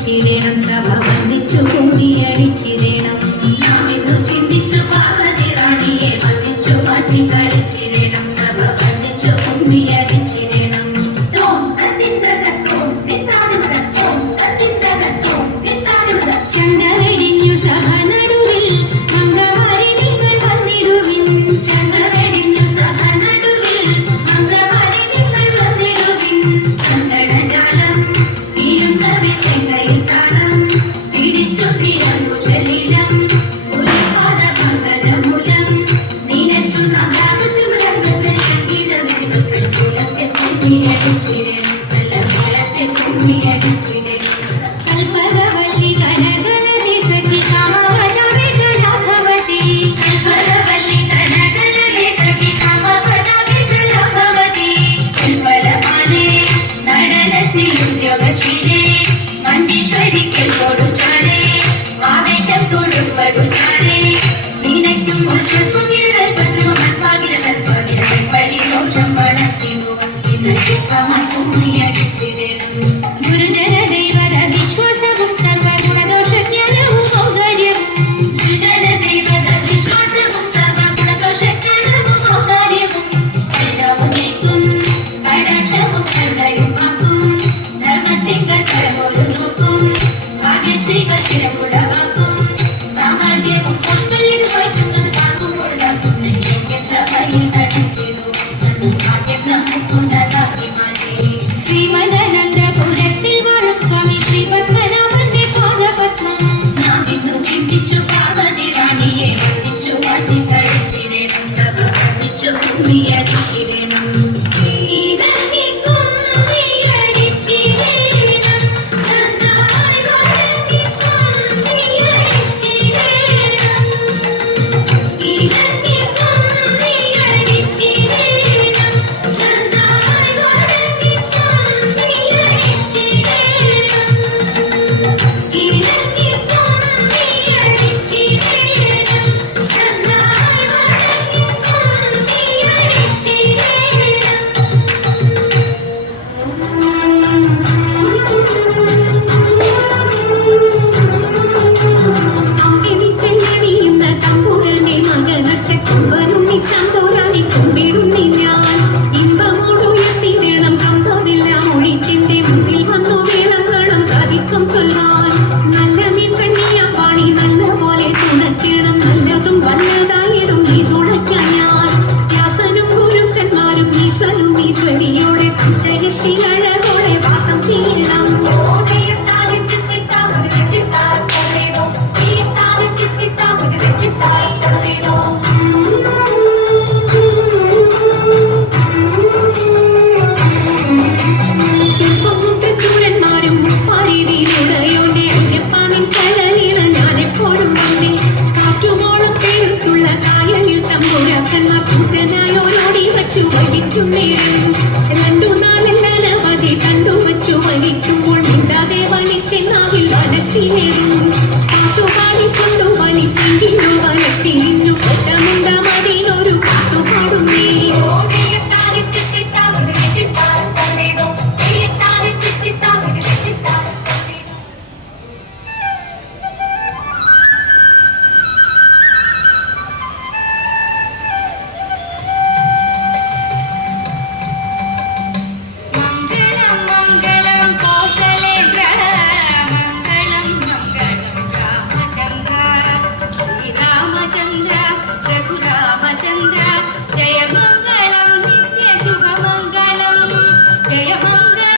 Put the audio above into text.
ചിരിണം സഭ വന്ദിച്ചു കുമ്മിയടിച്ചിരണം നാമിന്നു ചിന്തിച്ചു പാർവതി റാണിയെ വന്ദിച്ചു പാട്ടിക്കളിച്ചിരണം സഭ വന്ദിച്ചു കുമ്മിയടിച്ചിരണം ശങ്കരടിഞ്ഞു സഭ നടുവിൽ മംഗളവാരി നിങ്ങൾ വന്നിടുവിൻ ശങ്കരടിഞ്ഞു സഭ നടുവിൽ മംഗളവാരി നിങ്ങൾ വന്നിടുവിൻ കങ്കണജാലം വീഴും കവിത്തെ കയ്യിൽ താളം പിടിച്ചു തിരങ്ങു ശരീരം ഒരു പാദ പങ്കജമൂലം നീനച്ചു നാഗാമത്ത് മൃഗത്തെ സംഗീതമെടുക്കൽ കുലത്തെ കുമ്മിയടിച്ചിടണം നല്ല കാലത്തെ കുമ്മിയടിച്ചിടണം കൽപ്പകവല്ലി കനകലതി സഖി കാമവനാമി കലാഭവതി കൽപ്പകവല്ലി കനകലതി സഖി കാമവനാമി കലാഭവതി കൽപ്പലമാലേ നടനത്തിൽ ഉദ്യോഗശീലേ മഞ്ചീശ്വരിക്കൽ കൊടുച്ചാലേ ആവേശം കൊടുപ്പതുചാലേ നിനയ്ക്കും പരിദോഷം വളർത്തിടുക ഇന്ന് ചിത്രമായി കുമ്മിയടിച്ചിടണം ഗുരുജന ദൈവത വിശ്വാസവും സർവഗുണദോഷജ്ഞാനവും ഔദാര്യവും ഗുരുജന ദൈവത വിശ്വാസവും സർവഗുണദോഷജ്ഞാനവും ഔദാര്യവും പരിതാവും നീക്കും കടാക്ഷവും കരുണയുമാക്കും ധർമ്മത്തിങ്കൽ പരമൊരു നോക്കും ഭാഗ്യശ്രീകൾ ചിരകുടവാക്കും സാമ്രാജ്യവും പുഷ്പല്ലിത് വഹിക്കുന്നത് കാണുമ്പോൾ സഭയിൽ നടിച്ചിടും ഭാഗ്യം നമുക്കുണ്ടാക്കി മാറ്റി ശ്രീമദനന്ദപുരത്തിൽ വാഴും സ്വാമി ശ്രീ പത്മനാഭന്റെ പാദപത്മം നാം ഇന്നു ചിന്തിച്ചു പാർവതി റാണിയെ വന്ദിച്ചു വാട്ടിക്കളിച്ചിടണം സഭ വന്ദിച്ചു കുമ്മിയടിച്ചിടണം me